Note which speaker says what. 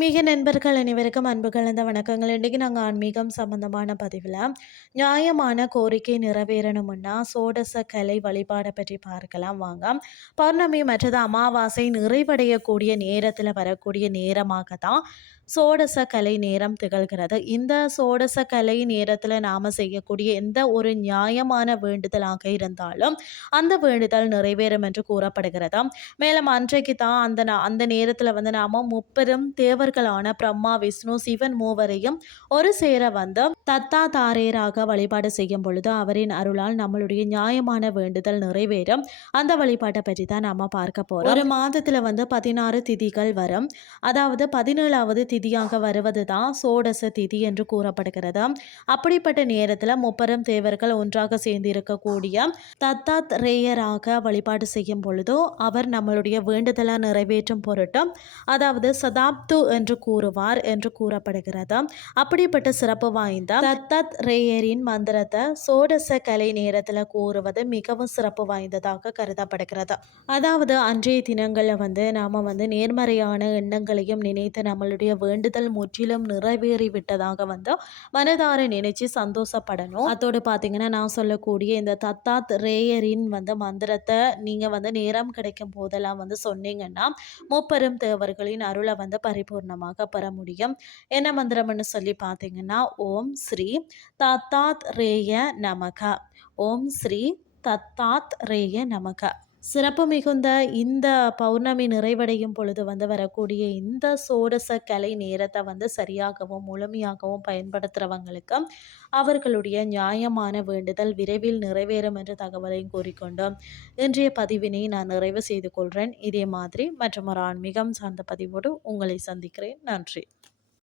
Speaker 1: ஆன்மீக நண்பர்கள் அனைவருக்கும் அன்பு கலந்த வணக்கங்கள். இன்றைக்கி நாங்கள் ஆன்மீகம் சம்பந்தமான பதிவில் நியாயமான கோரிக்கை நிறைவேறணும்னா சோடச கலை வழிபாடை பற்றி பார்க்கலாம். வாங்க. பௌர்ணமி மற்றது அமாவாசை நிறைவடையக்கூடிய நேரத்தில் வரக்கூடிய நேரமாக தான் சோடச கலை நேரம் திகழ்கிறது. இந்த சோடச கலை நேரத்தில் நாம் செய்யக்கூடிய எந்த ஒரு நியாயமான வேண்டுதலாக இருந்தாலும் அந்த வேண்டுதல் நிறைவேறும் என்று கூறப்படுகிறது மேலும் அன்றைக்கு தான் அந்த அந்த நேரத்தில் வந்து நாம் முப்பெரும் தேவர்களான பிரம்மா விஷ்ணு சிவன் மூவரையும் ஒரு சேர வந்து தத்தா தாரேராக வழிபாடு செய்யும் பொழுது அவரின் அருளால் நம்மளுடைய நியாயமான வேண்டுதல் நிறைவேறும். அந்த வழிபாட்டை பற்றி தான் நாம் பார்க்க போகிறோம் ஒரு மாதத்தில் வந்து பதினாறு திதிகள் வரும். அதாவது பதினேழாவது திதியாக வருவது தான் சோடச திதி என்று கூறப்படுகிறது. அப்படிப்பட்ட நேரத்தில் முப்பெரும் தேவர்கள் ஒன்றாக சேர்ந்து இருக்கக்கூடிய தத்தாத் ரேயராக வழிபாடு செய்யும் பொழுதோ அவர் நம்மளுடைய வேண்டுதலை நிறைவேற்றும் பொருட்டு அதாவது சதாப்து என்று கூறுவார் என்று கூறப்படுகிறது. அப்படிப்பட்ட சிறப்பு வாய்ந்த தத்தாத் ரேயரின் மந்திரத்தை சோடச கலை நேரத்தில் கூறுவது மிகவும் சிறப்பு வாய்ந்ததாக கருதப்படுகிறது. அதாவது அன்றைய தினங்களில் வந்து நாம் வந்து நேர்மறையான எண்ணங்களையும் நினைத்து நம்மளுடைய வேண்டுதல் முற்றிலும் நிறைவேறி விட்டதாக வந்து மனதார நினைச்சு சந்தோஷப்படணும். அதோடு பார்த்தீங்கன்னா நான் சொல்லக்கூடிய இந்த தத்தாத் ரேயரின் வந்து மந்திரத்தை நீங்கள் வந்து நேரம் கிடைக்கும் போதெல்லாம் வந்து சொன்னீங்கன்னா முப்பெரும் தேவர்களின் அருளை வந்து பரிபூர்ணமாக பெற முடியும். என்ன மந்திரம்னு சொல்லி பார்த்தீங்கன்னா ஓம் ஸ்ரீ தத்தாத் ரேய நமக. ஓம் ஸ்ரீ தத்தாத் ரேய நமக. சிறப்பு மிகுந்த இந்த பௌர்ணமி நிறைவடையும் பொழுது வந்து வரக்கூடிய இந்த சோடச கலை நேரத்தை வந்து சரியாகவும் முழுமையாகவும் பயன்படுத்துகிறவங்களுக்கு அவர்களுடைய நியாயமான வேண்டுதல் விரைவில் நிறைவேறும் என்ற தகவலையும் கூறிக்கொண்டோம். இன்றைய பதிவினை நான் நிறைவு செய்து கொள்கிறேன் இதே மாதிரி மற்றும் ஒரு ஆன்மீகம் சார்ந்த பதிவோடு உங்களை சந்திக்கிறேன். நன்றி.